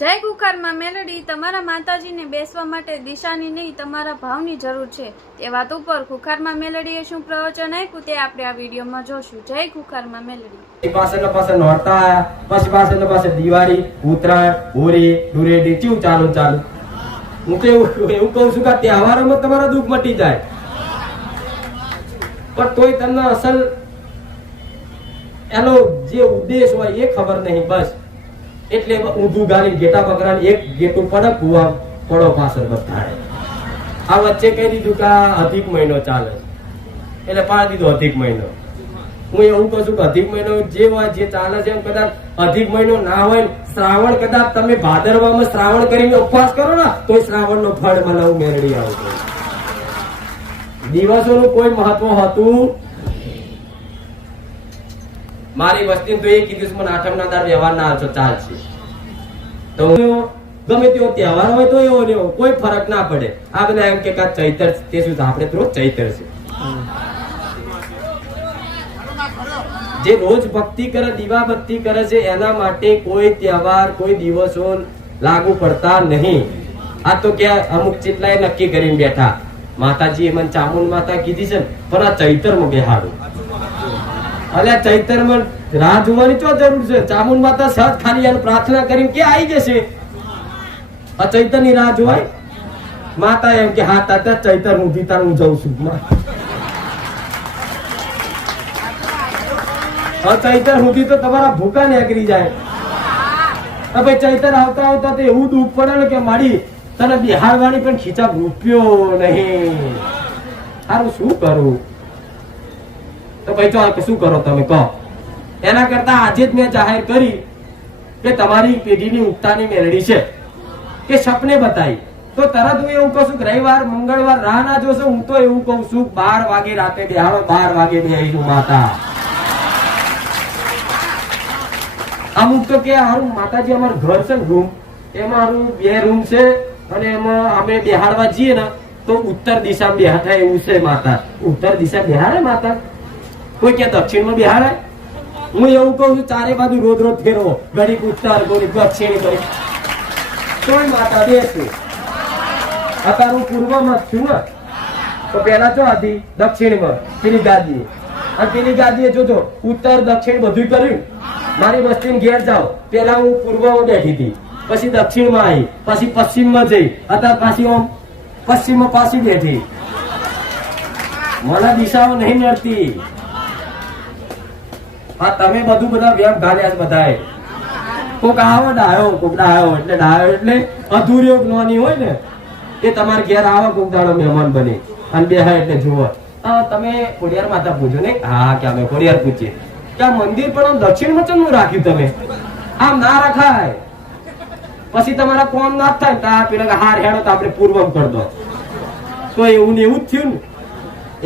જય કુખારમાં મેલડી તમારા માતાજીને બેસવા માટે દિશાની નહીં તમારા ભાવની જરૂર છે તે વાત ઉપર કુખારમાં મેલડીએ શું પ્રવચન આપ્યું તે આપણે આ વિડીયોમાં જોશું. જય કુખારમાં મેલડી. પાસે નોરતા પાસે દિવાળી, ઉત્તરાયણ, હોળી, ધૂળેટી કેવું ચાલુ હું તો એવું કહું છું કે તહેવારોમાં તમારા દુઃખ મટી જાય, પણ તોય તમને અસલ એનો જે ઉદ્દેશ હોય એ ખબર નહીં. બસ એટલે ઊંધું ગાલી ગેટા પકડાને એક ગેટું પડે કુવા પડો પાછળ બધાડે. આ વચ્ચે કહી દીધું કે અધિક મહિનો ચાલે એટલે પાડી દીધો અધિક મહિનો. હું એવું કહું છું કે અધિક મહિનો જે હોય જે ચાલે છે એમ કદાચ અધિક મહિનો ના હોય, શ્રાવણ કદાચ તમે ભાદરવામાં શ્રાવણ કરીને ઉપવાસ કરો ને તો શ્રાવણ નો ફળ મનાવું મેળવી આવતો. દિવસોનું કોઈ મહત્વ હતું. મારી વસ્તી તો એ કીધું મને આઠમના દાર વ્યવહાર ના આવશો ચાલશે, તો ગમે તેવો તહેવાર હોય તો એવો ને કોઈ ફરક ના પડે. આ બધા એમ કે ચૈતર તે શું આપણે તો રોજ ચૈતર છે. જે રોજ ભક્તિ કરે, દીવા ભક્તિ કરે છે એના માટે કોઈ તહેવાર કોઈ દિવસો લાગુ પડતા નહીં. આ તો કે અમુક ચેટલાય નક્કી કરીને બેઠા. માતાજી મને ચામુંડ માતા કીધી છે પણ આ ચૈતરમાં બેહાડું. અલ્યા ચૈતરમાં રાહ જોવાની તો જરૂર છે. ચામુંડ માતા સહજ ખાલી એનું પ્રાર્થના કરીને કે આવી જશે. આ ચૈતર ની રાહ જોવાય? માતા એમ કે હા તાતા ચૈતર હું દીતા હું જઉં છું. ચૈતર સુધી તો તમારા ભૂકા નીકળી જાય. ભાઈ ચૈતર આવતા આવતા તો એવું દુઃખ પડે ને કે મારી તને બિહારવાની પણ ખીચા રૂપિયો નહીં. સારું શું કરું? તો ભાઈ જો શું કરો તમે કહો. એના કરતા આજે જ મેં જાહેર કરી કે તમારી પેઢીની ઉગતાની મેળડી છે કે સપને બતાવી તો તરત હું એવું કહું છું કે રવિવાર મંગળવાર રાહ ના જોશો. હું તો એવું કહું છું 12 વાગે રાતે બેહાડો, 12 વાગે બેહીશું માતા. અમુક તો કે હારું માતાજી અમારું ઘર છે ને રૂમ, એમાં હારું 2 રૂમ છે અને એમાં અમે બેહાડવા જઈએ ને તો ઉત્તર દિશામાં બેહાડે એવું છે માતા. ઉત્તર દિશા બેહાડે માતા? કોઈ કે દક્ષિણમાં બેહાડે? હું એવું કહું છું ચારે બાજુ રોજ ફેરવો, ઘડીક ઉત્તર ઘડીક દક્ષિણ ઘડીક કોઈ માતા બેસે. અત્યારે હું પૂર્વમાં જ છું ને તો પેલા જો હતી દક્ષિણમાં પેલી ગાદી, અને પેલી ગાદીએ જોજો ઉત્તર દક્ષિણ બધું કર્યું. મારી વસ્તી ઘેર જાઓ પેલા હું પૂર્વમાં બેઠી હતી, પછી દક્ષિણમાં આવી, પછી પશ્ચિમમાં જઈ, અત્યારે પાછી ઓમ પશ્ચિમમાં પાછી બેઠી. મને દિશાઓ નહીં મળતી. હા તમે બધું બધા વ્યમ ઘાલ્યા બધાએ. કોક આવો ડાયો, કોક ડાયો એટલે અધૂર્યો જ્ઞાની હોય ને એ તમારે ઘેર આવો કોક દાડો મહેમાન બને અને બેહાય એટલે જુઓ. તમે ખોડિયાર માતા પૂછો ને? હા કે અમે ખોડિયાર પૂછીએ કે આ મંદિર પણ દક્ષિણમાં ચમ રાખ્યું તમે? આમ ના રાખાય. પછી તમારા કોમ ના થાય તો આ પેલા હાર હેડો તો આપણે પૂર્વમ કરી દો તો એવું ને એવું જ થયું ને.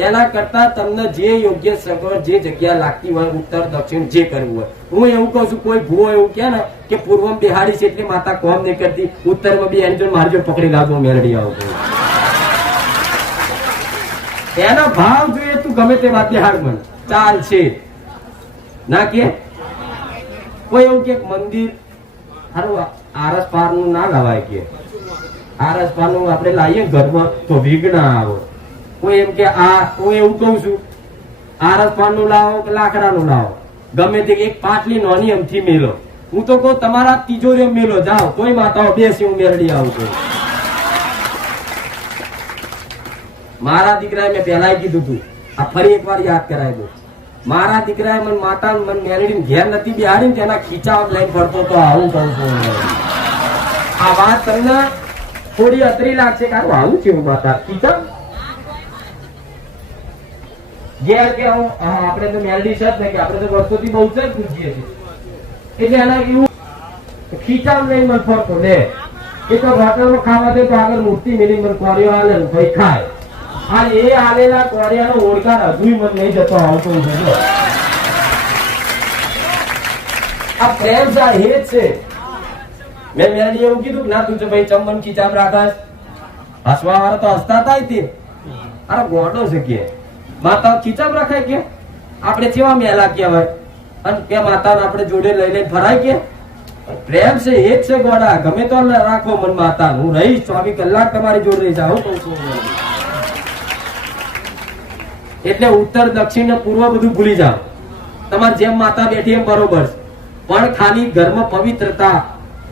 એના કરતા તમને જે યોગ્ય સગવડ જે જગ્યા લાગતી હોય ઉત્તર દક્ષિણ જે કરવું હોય. હું એવું કહું છું કોઈ ભૂવો એવું કે ને કે પૂર્વમાં બેહાડી છે એટલે માતા કોમ નહીં કરતી, ઉત્તરમાં બી એની જો મારી જો પકડી લાવજો મેળડી આવો. એનો ભાવ જોઈએ તું ગમે તે વાત બેહાડ મને ચાલશે ના કે. કોઈ એવું કે મંદિર સારું આરસ પાર નું ના લાવાય કે આરસ પાર નું આપણે લાવીએ ઘરમાં તો વિઘ્ન આવે. કોઈ એમ કે આ હું એવું કઉ છું આરસ પાન નું લાવો કે લાકડા નું લાવો, ગમે તે એક પાટલી નોની એમથી મેલો. હું તો કહું તમારા તિજોરી મેલો જાઓ, કોઈ માતાઓ બેસી હું મેળડી આવું છું. મારા દીકરાએ મેં પહેલા કીધું તું, આ ફરી એકવાર યાદ કરાવી દઉં. મારા દીકરાએ મને માતા મને મેળડી ઘેર નથી બિહાડી તેના ખીચા લઈને ફરતો તો આવું કહું છું. આ વાત તમને થોડી અતરી લાગશે કે આવું છે માતા ખીચા ઘેર કે આપણે તો મેલડી છે ને કે આપણે તો વર્ષોથી બહુ જ પૂછીએ છીએ એટલે એના એવું ખીચા લઈને મને ફરતો લે. એ તો હોટલમાં ખાવા દે તો આગળ મૂર્તિ મેલી મને કોરિયો હાલે ને ભાઈ ખાય. આ એ હાલેલા કોરિયાનો ઓળખાણ હજુ મને નહીં જતો આવતો. આ પ્રેમ છે, આ હેત છે. મેં મેલડી એવું કીધું ના તું ભાઈ ચમન ખીચામ રાખાશ. હસવા વાળા તો હસતા હતા તે અરે ગોડો છે કે માતા ખીચામ રાખાય કે આપણે કેવા મેલા કહેવાય અને કે માતાને આપણે જોડે લઈ લઈને ફરાય કે પ્રેમ છે એ જ છે ગોડા. ગમે તો રાખો મન માતા, હું રહીશ 24 કલાક તમારી જોડે રહીશ. આવું કહું છું. એટલે ઉત્તર દક્ષિણ ને પૂર્વ બધું ભૂલી જાઓ. તમારે જેમ માતા બેઠી એમ બરોબર છે, પણ ખાલી ઘરમાં પવિત્રતા.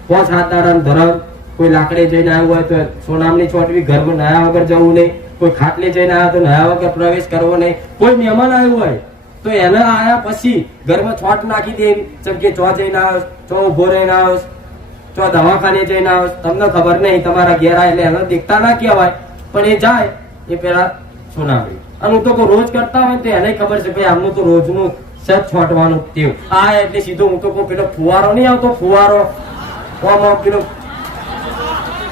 5 હાથ દાડા ધર્મ. કોઈ લાકડે જઈને આવ્યું હોય તો સોનામની ચોટવી, ઘરમાં નયા વગર જવું નહીં. કોઈ ખાટલે જઈને આવ્યા તો નયા વગર પ્રવેશ કરવો નહીં. કોઈ મહેમાન આવ્યું હોય તો એને આયા પછી ઘરમાં છોટ નાખી દેવી. જેમ કે ચો જઈને આવો, ચો ઉભો રહીને આવો, ચો દવાખાને જઈને આવો. તમને ખબર નહીં, તમારા ઘેર આવે એટલે એને દેખતા ના કહેવાય, પણ એ જાય એ પેલા સોનામણી. અને હું તો રોજ કરતા હોય તો એને ખબર છે ભાઈ આમનું તો રોજનું સજ છોટવાનું ટેવ. આ એટલે સીધો હું તો કહું પેલો ફુવારો નહીં આવતો, ફુવારો પેલો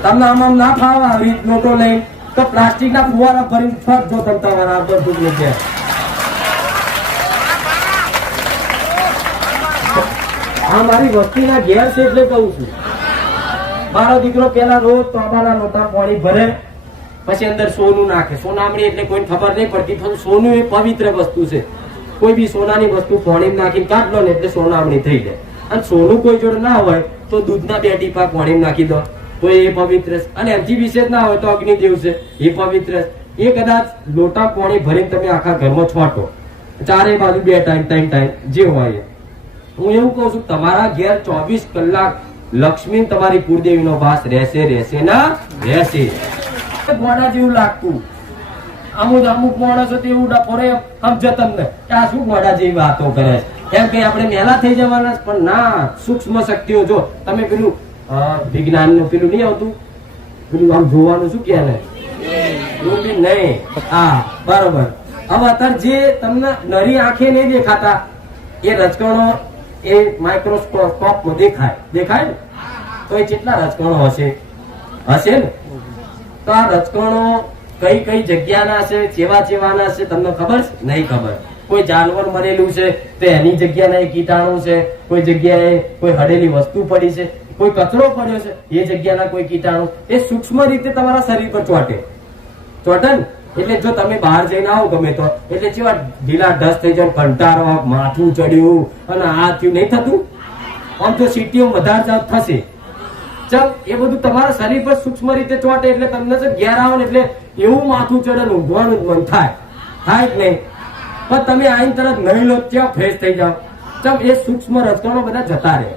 તમને આમ ના ફાવે આવી રીત નોટો લઈને તો પ્લાસ્ટિક ના ફુવારા ભરીને છોટ જો તમે તમારા બધું જગ્યાએ. આ મારી વસ્તીના ઘેર છે એટલે કહું છું. મારો દીકરો પેલા રોજ તોબાના નોટા પાણી ભરે, પછી અંદર સોનું નાખે. સોનામણી એટલે કોઈને ખબર નહીં પડતી, પણ સોનું એ પવિત્ર વસ્તુ છે. કોઈ બી સોનાની વસ્તુ પાણીમાં નાખીને કાઢ લો ને એટલે સોનામણી થઈ જાય. અને સોનું કોઈ જોડે ના હોય તો દૂધના 2 ટીપા પાણીમાં નાખી દો તો એ પવિત્ર. અને એમથી વિશેષ ના હોય તો અગ્નિદેવ છે એ પવિત્ર. એ કદાચ લોટા પાણી ભરીને તમે આખા ઘરમાં છોટો, ચારે બાજુ 2 ટાઈમ 3 ટાઈમ જે હોય. હું એવું કઉ છું તમારા ઘેર 24 કલાક લક્ષ્મી તમારી કુળદેવીનો વાસ રહેશે ના રહેશે. ગોડા જેવું લાગતું. અમુક માણસો તો એવું ડફોરે સમજે તમને કે આ શું ગોડા જેવી વાતો કરે છે, એમ કે આપણે મેલા થઈ જવાના. પણ ના, સૂક્ષ્મ શક્તિઓ જો તમે પેલું વિજ્ઞાન નું પેલું નહીં આવતું, પેલું આમ જોવાનું શું કે નહીં. હા બરોબર. હવે અત્યારે જે તમને નરી આંખે નહીં દેખાતા એ રજકણો એ માઇક્રોસ્કોપમાં દેખાય ને, તો એ કેટલા રજકણો હશે ને. તો આ રજકણો કઈ જગ્યાના છે, ચેવાના છે તમને ખબર છે? નહીં ખબર. કોઈ જાનવર મરેલું છે તો એની જગ્યાના એ કીટાણુ છે, કોઈ જગ્યાએ કોઈ હડેલી વસ્તુ પડી છે, કોઈ કચરો પડ્યો છે એ જગ્યાના કોઈ કીટાણુ, એ સૂક્ષ્મ રીતે તમારા શરીર પર ચોટે ને. એટલે જો તમે બહાર જઈને આવો ગમે તો એટલે કેવા ઢીલા ઢસ થઈ જાય, કંટાળો, માથું ચડ્યું અને આ થયું, નહીં થતું? આમ તો સિટીઓ વધારે જાવ થશે. ચલ એ બધું તમારા શરીર પર સૂક્ષ્મ રીતે ચોટે એટલે તમને ઘેર આવો ને એટલે એવું માથું ચડે, ઊંઘવાનું જ મન થાય જ નહીં. પણ તમે આઈને તરત નહીં લો ત્યાં ફ્રેશ થઈ જાઓ. ચમ એ સૂક્ષ્મ રજકણો બધા જતા રહે.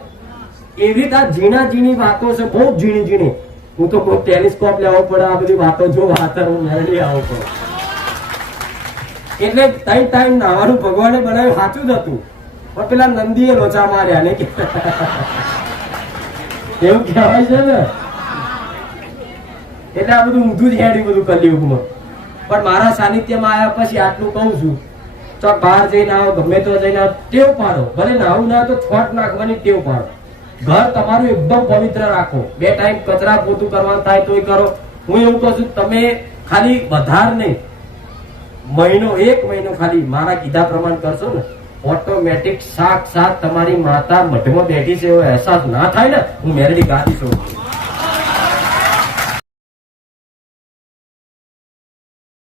એવી આ ઝીણી વાતો છે, બહુ ઝીણી. હું તો બહુ ટેલિસ્કોપ લેવો પડે આ બધી વાતો જો હું મેળવી આવો પડે. એટલે 3 ટાઈમ નાવાનું ભગવાને બનાવ્યું સાચું જ હતું, પણ પેલા નંદીએ લોચા માર્યા ને એવું કહેવાય છે ને. એટલે આ બધું ઊંધું જ હેડ્યું બધું કલિયુગમાં. પણ મારા સાનિધ્યમાં આવ્યા પછી આટલું કહું છું, ચોક બહાર જઈને આવો, ગમે તો જઈને આવો, ટેવ પાડો. ભલે નાવું ના તો છોટ નાખવાની ટેવ પાડો. ઘર તમારું એકદમ પવિત્ર રાખો. 2 ટાઈમ કચરા પોતું કરવાનું થાય તોય કરો. હું એવું કહું છું તમે ખાલી વધાર નહીં, 1 મહિનો ખાલી મારા કીધા પ્રમાણ કરશો ને, ઓટોમેટિક સાક્ષાત તમારી માતા મઢમાં બેઠી છે એવો અહેસાસ ના થાય ને. હું મેરડી ગાદી છું.